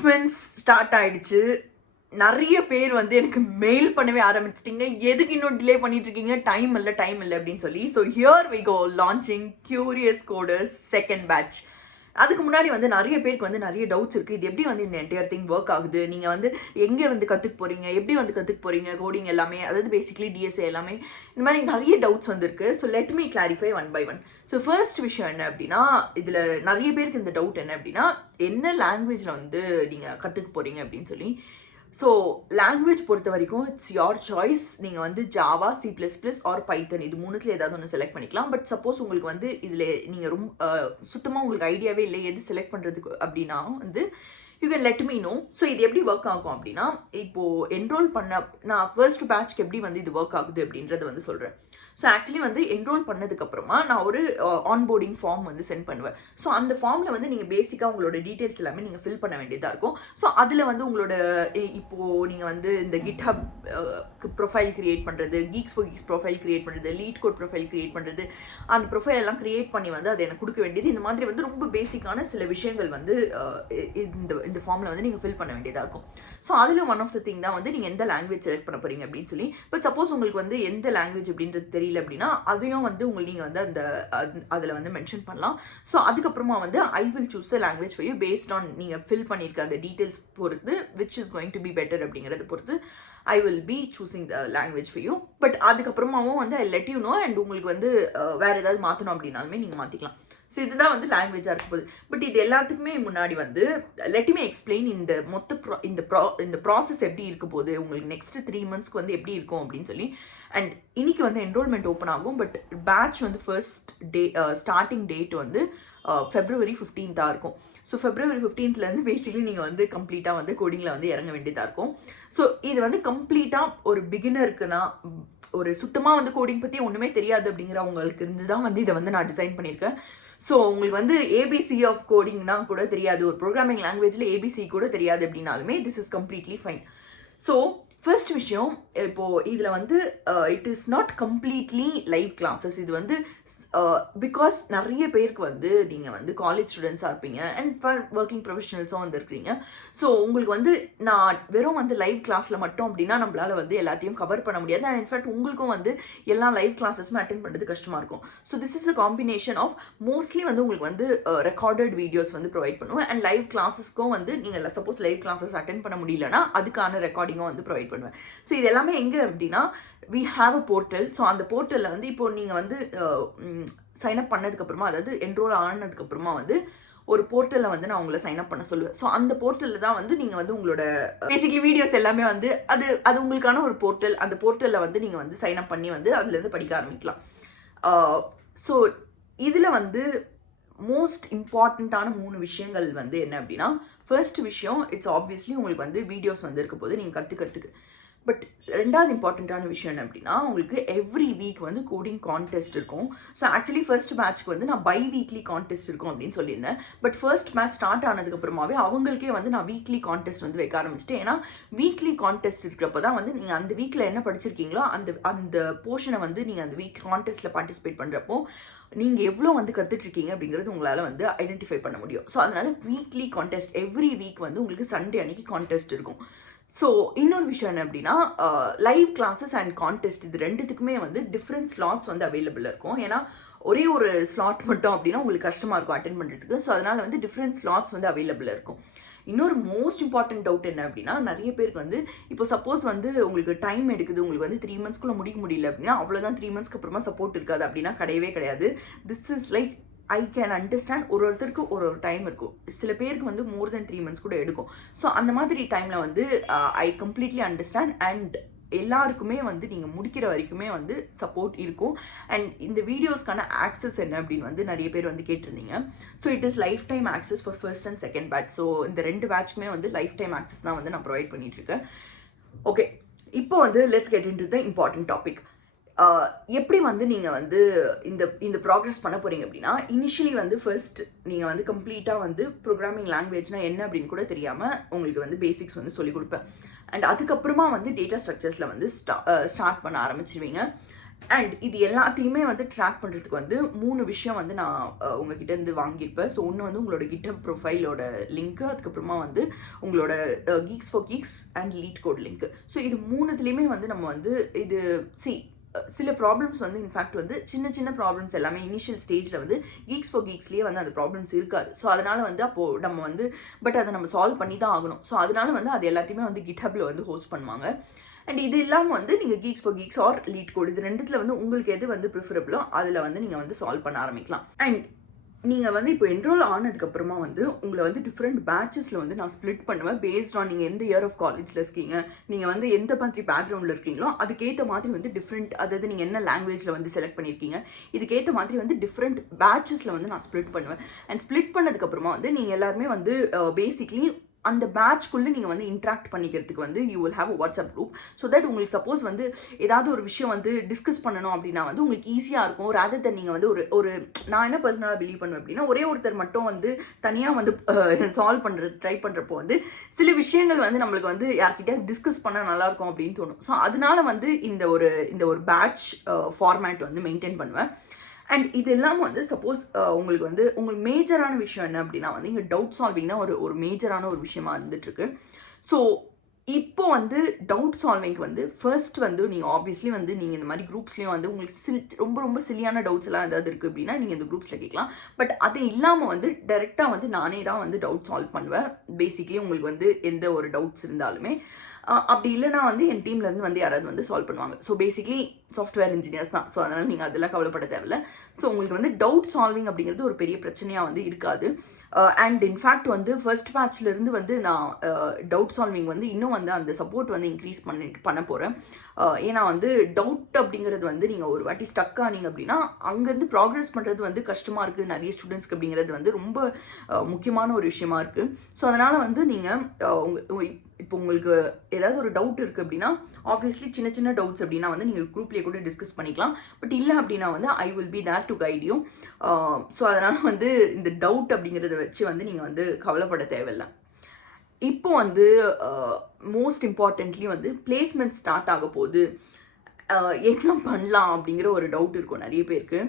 Announcements start ஆயிடுச்சு. நிறைய பேர் வந்து எனக்கு மெயில் பண்ணவே ஆரம்பிச்சிட்டிங்க, எதுக்கு இன்னும் டிலே பண்ணிட்டு இருக்கீங்க, டைம் இல்லை அப்படின்னு சொல்லி. So here we go launching curious coders second batch. அதுக்கு முன்னாடி வந்து நிறைய பேருக்கு வந்து நிறைய டவுட்ஸ் இருக்குது. இது எப்படி வந்து இந்த என்டையர் திங் ஒர்க் ஆகுது, நீங்கள் வந்து எங்கே வந்து கற்றுக்க போகிறீங்க, எப்படி வந்து கற்றுக்க போகிறீங்க, கோடிங் எல்லாமே, அதாவது பேசிக்லி டிஎஸ்ஏ எல்லாமே, இந்த மாதிரி நிறைய டவுட்ஸ் வந்துருக்கு. So let me clarify one by one. So first விஷயம் என்ன அப்படின்னா, இதில் நிறைய பேருக்கு இந்த டவுட் என்ன அப்படின்னா, என்ன லாங்குவேஜில் வந்து நீங்கள் கற்றுக்க போகிறீங்க அப்படின்னு சொல்லி. ஸோ லாங்குவேஜ் பொறுத்த வரைக்கும் இட்ஸ் யோர் சாய்ஸ். நீங்கள் வந்து ஜாவா, C++ ஆர் பைத்தன் இது மூணுத்தில் ஏதாவது ஒன்று செலக்ட் பண்ணிக்கலாம். பட் சப்போஸ் உங்களுக்கு வந்து இதில் நீங்கள் ரொம்ப சுத்தமாக உங்களுக்கு ஐடியாவே இல்லை எது செலக்ட் பண்ணுறதுக்கு அப்படின்னா வந்து you can let me know. So இது எப்படி ஒர்க் ஆகும் அப்படின்னா, இப்போது என்ரோல் பண்ண நான் ஃபர்ஸ்ட் பேட்ச்க்கு எப்படி வந்து இது ஒர்க் ஆகுது அப்படின்றத வந்து சொல்கிறேன். ஸோ ஆக்சுவலி வந்து என்ரோல் பண்ணதுக்கப்புறமா நான் ஒரு ஆன்போர்டிங் ஃபார்ம் வந்து சென்ட் பண்ணுவேன். ஸோ அந்த ஃபார்மில் வந்து நீங்கள் பேசிக்காக உங்களோட டீட்டெயில்ஸ் எல்லாமே நீங்கள் ஃபில் பண்ண வேண்டியதாக இருக்கும். ஸோ அதில் வந்து உங்களோட இப்போது நீங்கள் வந்து இந்த கிட்ஹப் ப்ரொஃபைல் க்ரியேட் பண்ணுறது, Geeks for Geeks profile create பண்ணுறது, லீட் கோட் ப்ரொஃபைல் க்ரியேட் பண்ணுறது, அந்த ப்ரொஃபைல் எல்லாம் க்ரியேட் பண்ணி வந்து அதை எனக்கு கொடுக்க வேண்டியது, இந்த மாதிரி வந்து ரொம்ப பேசிக்கான சில விஷயங்கள் வந்து இந்த ஃபார்மில் வந்து நீங்கள் ஃபில் பண்ண வேண்டியதாக இருக்கும். ஸோ அதில் ஒன் ஆஃப் த திங் தான் வந்து நீங்கள் எந்த லாங்குவேஜ் செலக்ட் பண்ண போகிறீங்க அப்படின்னு சொல்லி. பட் சப்போஸ் உங்களுக்கு வந்து எந்த லாங்குவேஜ் அப்படின்றது தெரியல அப்படின்னா அதையும் வந்து நீங்கள் வந்து அந்த அதில் வந்து மென்ஷன் பண்ணலாம். ஸோ அதுக்கப்புறமா வந்து I will choose the language for you based on நீங்கள் ஃபில் பண்ணியிருக்க அந்த டீட்டெயில்ஸ் பொறுத்து, which is going to be better அப்படிங்கிறத பொறுத்து I will be choosing the language for you. But அதுக்கப்புறமாவும் வந்து I let you know, and உங்களுக்கு வந்து வேறு ஏதாவது மாற்றணும் அப்படின்னாலுமே நீங்கள் மாற்றிக்கலாம். ஸோ இதுதான் வந்து லாங்குவேஜாக இருக்க போகுது. பட் இது எல்லாத்துக்குமே முன்னாடி வந்து லெட் மீ எக்ஸ்பிளைன் இந்த மொத்த இந்த ப்ராசஸ் எப்படி இருக்க போகுது, உங்களுக்கு நெக்ஸ்ட் 3 monthsக்கு வந்து எப்படி இருக்கும் அப்படின்னு சொல்லி. அண்ட் இன்னைக்கு வந்து என்ரோல்மெண்ட் ஓப்பன் ஆகும். பட் பேட்ச் வந்து ஃபர்ஸ்ட் டே ஸ்டார்டிங் டேட் வந்து February 15th இருக்கும். ஸோ February 15th பேசிக்கலி நீங்கள் வந்து கம்ப்ளீட்டாக வந்து கோடிங்கில் வந்து இறங்க வேண்டியதாக இருக்கும். ஸோ இது வந்து கம்ப்ளீட்டாக ஒரு பிகினருக்குன்னா, ஒரு சுத்தமாக வந்து கோடிங் பற்றி ஒன்றுமே தெரியாது அப்படிங்கிறவங்களுக்கு இருந்து தான் வந்து இதை வந்து நான் டிசைன் பண்ணியிருக்கேன். ஸோ உங்களுக்கு வந்து ஏபிசி ஆஃப் கோடிங்னா கூட தெரியாது, ஒரு ப்ரோக்ராமிங் லாங்குவேஜில் ஏபிசி கூட தெரியாது அப்படின்னாலுமே this is completely fine. So first விஷயம், இப்போது இதில் வந்து it is not completely live classes. இது வந்து பிகாஸ் நிறைய பேருக்கு வந்து நீங்கள் வந்து காலேஜ் ஸ்டூடெண்ட்ஸாக இருப்பீங்க அண்ட் ஃபார் ஒர்க்கிங் ப்ரொஃபஷனல்ஸும் வந்து இருக்கிறீங்க. ஸோ உங்களுக்கு வந்து நான் வெறும் வந்து லைவ் கிளாஸில் மட்டும் அப்படின்னா நம்மளால் வந்து எல்லாத்தையும் கவர் பண்ண முடியாது. அண்ட் இன்ஃபேக்ட் உங்களுக்கும் வந்து எல்லா லைவ் கிளாஸஸுமே அட்டென்ட் பண்ணுறது கஷ்டமாக இருக்கும். So this is a combination of mostly வந்து உங்களுக்கு வந்து ரெக்கார்டட் வீடியோஸ் வந்து ப்ரொவைட் பண்ணுவேன். அண்ட் லைவ் கிளாஸஸ்க்கும் வந்து நீங்கள் சப்போஸ் லைவ் கிளாஸஸ் அட்டென்ட் பண்ண முடியலன்னா அதுக்கான ரெக்கார்டிங்கும் வந்து ப்ரொவைட் பண்ணுவேன். ஸோ இது எல்லாமே எங்கே அப்படின்னா we have a portal. So அந்த போர்ட்டலில் வந்து இப்போ நீங்கள் வந்து சைன்அப் பண்ணதுக்கப்புறமா, அதாவது என்ரோல் ஆனதுக்கப்புறமா வந்து ஒரு போர்ட்டலில் வந்து நான் உங்களை சைன்அப் பண்ண சொல்லுவேன். ஸோ அந்த போர்ட்டலில் தான் வந்து நீங்கள் வந்து உங்களோட பேசிக்கலி வீடியோஸ் எல்லாமே வந்து அது உங்களுக்கான ஒரு போர்ட்டல். அந்த போர்ட்டலில் வந்து நீங்கள் வந்து சைன்அப் பண்ணி வந்து அதுலேருந்து படிக்க ஆரம்பிக்கலாம். ஸோ இதில் வந்து மோஸ்ட் இம்பார்ட்டண்ட்டான 3 விஷயங்கள் வந்து என்ன அப்படின்னா, ஃபர்ஸ்ட் விஷயம், இட்ஸ் ஆப்வியஸ்லி உங்களுக்கு வந்து வீடியோஸ் வந்து இருக்க போது நீங்கள் கற்றுக்கிறதுக்கு. பட் ரெண்டாவது இம்பார்ட்டண்ட்டான விஷயம் என்ன அப்படின்னா, உங்களுக்கு எவ்ரி வீக் வந்து கோடிங் கான்டெஸ்ட் இருக்கும். ஸோ ஆக்சுவலி ஃபர்ஸ்ட் பேட்ச்க்கு வந்து நான் பை வீக்லி கான்டெஸ்ட் இருக்கும் அப்படின்னு சொல்லியிருந்தேன். பட் ஃபர்ஸ்ட் பேட்ச் ஸ்டார்ட் ஆனதுக்கப்புறமாவே அவங்களுக்கே வந்து நான் வீக்லி கான்டெஸ்ட் வந்து வைக்க ஆரம்பிச்சிட்டேன். ஏன்னா வீக்லி கான்டெஸ்ட் இருக்கிறப்ப தான் வந்து நீங்கள் அந்த வீக்கில் என்ன படிச்சிருக்கீங்களோ அந்த போர்ஷனை வந்து நீங்கள் அந்த வீக் கான்டெஸ்ட்டில் பார்ட்டிசிபேட் பண்ணுறப்போ நீங்கள் எவ்வளோ வந்து கற்றுட்ருக்கீங்க அப்படிங்கிறது உங்களால் வந்து ஐடென்டிஃபை பண்ண முடியும். ஸோ அதனால் வீக்லி கான்டெஸ்ட் எவ்ரி வீக் வந்து உங்களுக்கு சண்டே அன்னைக்கு கான்டெஸ்ட் இருக்கும். ஸோ இன்னொரு விஷயம் என்ன அப்படின்னா, லைவ் கிளாஸஸ் அண்ட் கான்டெஸ்ட் இது ரெண்டுத்துக்குமே வந்து டிஃப்ரெண்ட் ஸ்லாட்ஸ் வந்து அவைலபிள் இருக்கும். ஏன்னா ஒரே ஒரு ஸ்லாட் மட்டும் அப்படின்னா உங்களுக்கு கஷ்டமாக இருக்கும் அட்டென்ட் பண்ணுறதுக்கு. ஸோ அதனால் வந்து டிஃப்ரெண்ட் ஸ்லாட்ஸ் வந்து அவைலபிள் இருக்கும். இன்னொரு மோஸ்ட் இம்பார்ட்டன்ட் டவுட் என்ன அப்படின்னா, நிறைய பேருக்கு வந்து இப்போ சப்போஸ் வந்து உங்களுக்கு டைம் எடுக்குது, உங்களுக்கு வந்து 3 monthsக்குள்ளே முடிக்க முடியல அப்படின்னா அவ்வளோதான், 3 monthsக்கு அப்புறமா சப்போர்ட் இருக்காது அப்படின்னா கிடையவே கிடையாது. This is like I can understand. ஒருத்தருக்கு ஒரு டைம் இருக்கும். சில பேருக்கு வந்து மோர் தென் 3 months கூட எடுக்கும். ஸோ அந்த மாதிரி டைமில் வந்து ஐ கம்ப்ளீட்லி அண்டர்ஸ்டாண்ட். அண்ட் எல்லாருக்குமே வந்து நீங்கள் முடிக்கிற வரைக்குமே வந்து சப்போர்ட் இருக்கும். அண்ட் இந்த வீடியோஸ்க்கான ஆக்சஸ் என்ன அப்படின்னு வந்து நிறைய பேர் வந்து கேட்டிருந்தீங்க. So it is lifetime access for first and second batch. So இந்த 2 பேட்ச்க்குமே வந்து லைஃப் டைம் ஆக்சஸ் தான் வந்து நான் ப்ரொவைட் பண்ணிகிட்ருக்கேன். ஓகே, இப்போ வந்து let's get in to the important topic. எப்படி வந்து நீங்கள் வந்து இந்த ப்ராக்ரஸ் பண்ண போகிறீங்க அப்படின்னா, இனிஷியலி வந்து ஃபர்ஸ்ட் நீங்கள் வந்து கம்ப்ளீட்டாக வந்து ப்ரோக்ராமிங் லாங்குவேஜ்னால் என்ன அப்படின்னு கூட தெரியாமல் உங்களுக்கு வந்து பேசிக்ஸ் வந்து சொல்லிக் கொடுப்பேன். அண்ட் அதுக்கப்புறமா வந்து டேட்டா ஸ்ட்ரக்சர்ஸில் வந்து ஸ்டார்ட் பண்ண ஆரம்பிச்சிருவீங்க. அண்ட் இது எல்லாத்தையுமே வந்து ட்ராக் பண்ணுறதுக்கு வந்து 3 விஷயம் வந்து நான் உங்ககிட்ட இருந்து வாங்கியிருப்பேன். ஸோ ஒன்று வந்து உங்களோட GitHub ப்ரொஃபைலோட லிங்க்கு, அதுக்கப்புறமா வந்து உங்களோட GeeksforGeeks and LeetCode லிங்க்கு. ஸோ இது 3துலேயுமே வந்து நம்ம வந்து இது சில ப்ராப்ளம்ஸ் வந்து இன்ஃபேக்ட் வந்து சின்ன சின்ன ப்ராப்ளம்ஸ் எல்லாமே இனிஷியல் ஸ்டேஜில் வந்து கீக்ஸ் ஃபார் கீக்ஸ்லேயே வந்து அந்த ப்ராப்ளம்ஸ் இருக்காது. ஸோ அதனால் வந்து அப்போது நம்ம வந்து அதை நம்ம சால்வ் பண்ணி தான் ஆகணும். ஸோ அதனால வந்து அது எல்லாத்தையுமே வந்து GitHubல வந்து ஹோஸ்ட் பண்ணுவாங்க. அண்ட் இது இல்லாமல் வந்து நீங்கள் GeeksforGeeks or LeetCode இது ரெண்டுத்தில் வந்து உங்களுக்கு எது வந்து ப்ரிஃபரபிளோ அதில் வந்து நீங்கள் வந்து சால்வ் பண்ண ஆரம்பிக்கலாம். அண்ட் நீங்கள் வந்து இப்போ என்ரோல் ஆனதுக்கப்புறமா வந்து உங்களை வந்து டிஃப்ரெண்ட் பேட்சஸில் வந்து நான் ஸ்ப்ளிட் பண்ணுவேன் பேஸ்ட் ஆன் நீங்கள் எந்த இயர் ஆஃப் காலேஜில் இருக்கீங்க, நீங்கள் வந்து எந்த மாதிரி பேக்ரவுண்டில் இருக்கீங்களோ அதுக்கேற்ற மாதிரி வந்து டிஃப்ரெண்ட், அதாவது நீங்கள் என்ன லாங்குவேஜில் வந்து செலக்ட் பண்ணியிருக்கீங்க இதுக்கேற்ற மாதிரி வந்து டிஃப்ரெண்ட் பேட்சஸில் வந்து நான் ஸ்ப்ளிட் பண்ணுவேன். அண்ட் ஸ்ப்ளிட் பண்ணதுக்கப்புறமா வந்து நீங்கள் எல்லாருமே வந்து பேசிக்லி அந்த பேட்ச்க்குள்ளே நீங்கள் வந்து இன்ட்ராக்ட் பண்ணிக்கிறதுக்கு வந்து you will have a WhatsApp group. So that உங்களுக்கு சப்போஸ் வந்து ஏதாவது ஒரு விஷயம் வந்து டிஸ்கஸ் பண்ணணும் அப்படின்னா வந்து உங்களுக்கு ஈஸியாக இருக்கும். ரேதர் தென் நீங்கள் வந்து ஒரு நான் என்ன பர்சனலாக பிலீவ் பண்ணுவேன் அப்படின்னா, ஒரே ஒருத்தர் மட்டும் வந்து தனியாக வந்து சால்வ் ட்ரை பண்ணுறப்போ வந்து சில விஷயங்கள் வந்து நம்மளுக்கு வந்து யார்கிட்ட டிஸ்கஸ் பண்ணால் நல்லாயிருக்கும் அப்படின்னு தோணும். ஸோ அதனால வந்து இந்த ஒரு பேட்ச் ஃபார்மேட் வந்து மெயின்டைன் பண்ணுவேன். அண்ட் இது இல்லாமல் வந்து சப்போஸ் உங்களுக்கு வந்து உங்களுக்கு மேஜரான விஷயம் என்ன அப்படின்னா வந்து இங்கே டவுட் சால்விங் தான் ஒரு மேஜரான ஒரு விஷயமா இருந்துகிட்ருக்கு. ஸோ இப்போ வந்து டவுட் சால்விங்க்கு வந்து ஃபர்ஸ்ட் வந்து நீங்கள் ஆப்வியஸ்லி வந்து நீங்கள் இந்த மாதிரி குரூப்ஸ்லேயும் வந்து உங்களுக்கு ரொம்ப சில்லியான டவுட்ஸ் எல்லாம் ஏதாவது இருக்குது அப்படின்னா நீங்கள் இந்த குரூப்ஸில் கேட்கலாம். பட் அது இல்லாமல் வந்து டைரெக்டாக வந்து நானே தான் வந்து டவுட் சால்வ் பண்ணுவேன். பேசிக்லி உங்களுக்கு வந்து எந்த ஒரு டவுட்ஸ் இருந்தாலுமே அப்படி இல்லைனா வந்து என் டீம்லேருந்து வந்து யாராவது வந்து சால்வ் பண்ணுவாங்க. ஸோ பேசிக்லி சாஃப்ட்வேர் இன்ஜினியர்ஸ் தான். ஸோ அதனால் நீங்கள் அதெல்லாம் கவலைப்பட தேவையில்லை. ஸோ உங்களுக்கு வந்து டவுட் சால்விங் அப்படிங்கிறது ஒரு பெரிய பிரச்சனையாக வந்து இருக்காது. அண்ட் இன்ஃபேக்ட் வந்து ஃபர்ஸ்ட் பேட்ச்லேருந்து வந்து நான் டவுட் சால்விங் வந்து இன்னும் வந்து அந்த சப்போர்ட் வந்து இன்க்ரீஸ் பண்ண போகிறேன். ஏன்னா வந்து டவுட் அப்படிங்கிறது வந்து நீங்கள் ஒரு வாட்டி ஸ்டக் ஆனீங்க அப்படின்னா அங்கேருந்து ப்ராக்ரெஸ் பண்ணுறது வந்து கஷ்டமாக இருக்குது நிறைய ஸ்டூடெண்ட்ஸ்க்கு அப்படிங்கிறது வந்து ரொம்ப முக்கியமான ஒரு விஷயமா இருக்குது. ஸோ அதனால் வந்து நீங்கள் இப்போ உங்களுக்கு ஏதாவது ஒரு டவுட் இருக்குது அப்படின்னா ஆப்வியஸ்லி சின்ன டவுட்ஸ் அப்படின்னா வந்து நீங்கள் குரூப்லேயே கூட டிஸ்கஸ் பண்ணிக்கலாம். பட் இல்லை அப்படின்னா வந்து I will be there to guide you. So அதனால் வந்து இந்த டவுட் அப்படிங்கிறத வச்சு வந்து நீங்கள் வந்து கவலைப்பட தேவையில்லை. இப்போ வந்து மோஸ்ட் இம்பார்ட்டன்ட்லி வந்து பிளேஸ்மெண்ட் ஸ்டார்ட் ஆக போகுது, என்ன பண்ணலாம் அப்படிங்கிற ஒரு டவுட் இருக்கும் நிறைய பேருக்கு.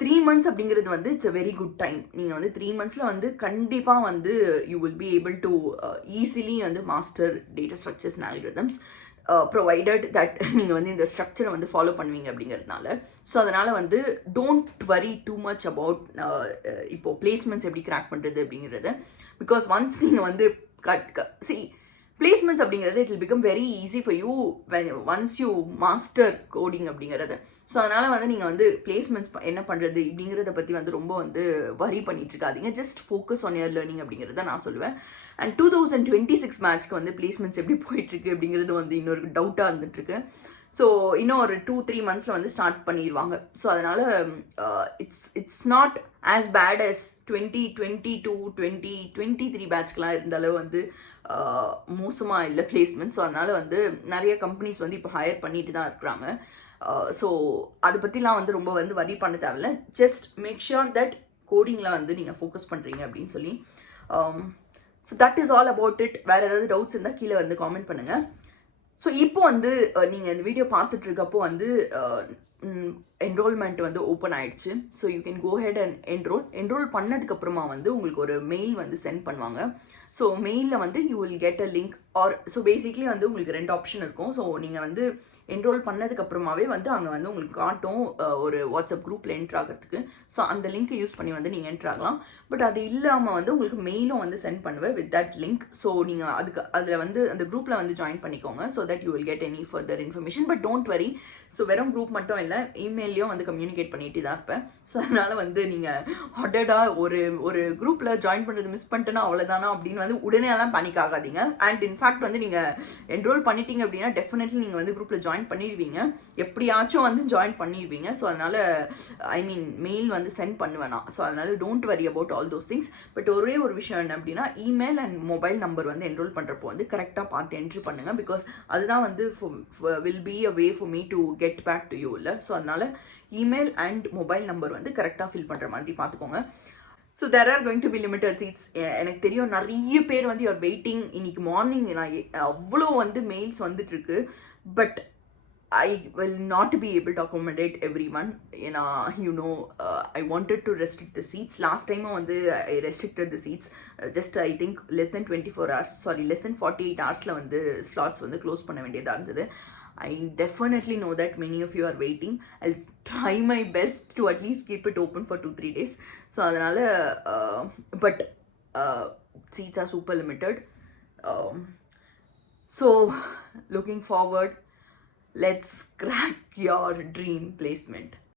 3 months அப்படிங்கிறது வந்து it's a very good time. நீங்கள் வந்து 3 monthsல வந்து கண்டிப்பாக வந்து you will be able to easily வந்து master data structures and algorithms provided that நீங்கள் வந்து இந்த ஸ்ட்ரக்சரை வந்து ஃபாலோ பண்ணுவீங்க அப்படிங்கிறதுனால. ஸோ அதனால் வந்து don't worry too much about இப்போது பிளேஸ்மெண்ட்ஸ் எப்படி கிராக் பண்ணுறது அப்படிங்கிறது. பிகாஸ் ஒன்ஸ் நீங்கள் வந்து பிளேஸ்மெண்ட்ஸ் அப்படிங்கிறது it will become very easy for you once you master coding அப்படிங்கிறது. ஸோ அதனால் வந்து நீங்கள் வந்து பிளேஸ்மெண்ட்ஸ் என்ன பண்ணுறது இப்படிங்கிறத பற்றி வந்து ரொம்ப வந்து வரி பண்ணிட்டு இருக்காதீங்க. Just focus on your learning அப்படிங்கிறத நான் சொல்லுவேன். அண்ட் 2026 மேட்ச்க்கு வந்து பிளேஸ்மெண்ட்ஸ் எப்படி போயிட்டுருக்கு அப்படிங்கிறது வந்து இன்னொரு டவுட்டாக இருந்துகிட்ருக்கு. ஸோ இன்னும் ஒரு 2-3 monthsல வந்து ஸ்டார்ட் பண்ணிடுவாங்க. ஸோ அதனால் it's not as bad as 2022 2023 பேட்ச்க்கெலாம் இருந்த அளவு வந்து மோசமாக இல்லை பிளேஸ்மெண்ட். ஸோ அதனால் வந்து நிறைய கம்பெனிஸ் வந்து இப்போ ஹையர் பண்ணிட்டு தான் இருக்கிறாங்க. ஸோ அதை பற்றிலாம் வந்து ரொம்ப வந்து வரி பண்ண தேவையில்ல. ஜஸ்ட் மேக் ஷுர் தட் கோடிங்கில் வந்து நீங்கள் ஃபோக்கஸ் பண்ணுறீங்க அப்படின்னு சொல்லி. So that is all about it. வேறு ஏதாவது டவுட்ஸ் இருந்தால் கீழே வந்து காமெண்ட் பண்ணுங்கள். ஸோ இப்போ வந்து நீங்கள் இந்த வீடியோ பார்த்துட்ருக்கப்போ வந்து என்ரோல்மெண்ட் வந்து ஓப்பன் ஆகிடுச்சு. So you can go ahead and enrol பண்ணதுக்கப்புறமா வந்து உங்களுக்கு ஒரு மெயில் வந்து சென்ட் பண்ணுவாங்க. ஸோ மெயிலில் வந்து you will get a link or so basically வந்து உங்களுக்கு 2 ஆப்ஷன் இருக்கும். ஸோ நீங்கள் வந்து என்ரோல் பண்ணதுக்கப்புறமாவே வந்து அங்கே வந்து உங்களுக்கு காட்டும் ஒரு வாட்ஸ்அப் குரூப்பில் என்ட்ரு ஆகிறதுக்கு. ஸோ அந்த லிங்க்கை யூஸ் பண்ணி வந்து நீங்கள் என்ட்ரு ஆகலாம். பட் அது இல்லாமல் வந்து உங்களுக்கு மெயிலும் வந்து சென்ட் பண்ணுவேன் வித் தட் லிங்க். ஸோ நீங்கள் அதில் வந்து அந்த குரூப்பில் வந்து ஜாயின் பண்ணிக்கோங்க. So that you will get any further information. But don't worry. So வெறும் குரூப் மட்டும் இல்லை, இமெயிலையும் வந்து கம்யூனிகேட் பண்ணிட்டு தான் இருப்பேன். ஸோ அதனால் வந்து நீங்கள் ஆர்டர்டாக ஒரு குரூப்பில் ஜாயின் பண்ணுறது மிஸ் பண்ணிட்டேன்னா அவ்வளோதானா அப்படின்னு வந்து உடனே எல்லாம் பேனிக் ஆகாதீங்க. அண்ட் இன்ஃபேக்ட் வந்து நீங்கள் என்ரோல் பண்ணிட்டீங்க அப்படின்னா டெஃபினெட்லி நீங்கள் வந்து குரூப்பில் ஜாயின் பண்ணிடுவீங்க, எப்படியாச்சும் வந்து ஜாயின் பண்ணிடுவீங்க. ஸோ அதனால் மெயில் வந்து சென்ட் பண்ணுவேன் நான். ஸோ அதனால் don't worry about all those things. But ஒரே ஒரு விஷயம் என்ன அப்படின்னா, இமெயில் அண்ட் மொபைல் நம்பர் வந்து என்ரோல் பண்ணுறப்போ வந்து கரெக்டாக பார்த்து என்ட்ரி பண்ணுங்கள். பிகாஸ் அதுதான் வந்து will be a way for me to get back to you இல்லை. ஸோ அதனால் இமெயில் அண்ட் மொபைல் நம்பர் வந்து கரெக்டாக ஃபில் பண்ணுற மாதிரி பார்த்துக்கோங்க. So there are going to be limited seats. எனக்கு தெரியும் நிறைய பேர் வந்து யூஆர் வெயிட்டிங். இன்னைக்கு மார்னிங் நான் அவ்வளோ வந்து மெயில்ஸ் வந்துட்டுருக்கு. But I will not be able to accommodate everyone. I wanted to restrict the seats. Last time I restricted the seats. Just I think less than 24 hours, sorry, less than 48 hours slots close பண்ண வேண்டியதா இருந்தது. I definitely know that many of you are waiting. I'll try my best to at least keep it open for 2-3 days. So அதனால but seats are super limited. So looking forward, let's crack your dream placement.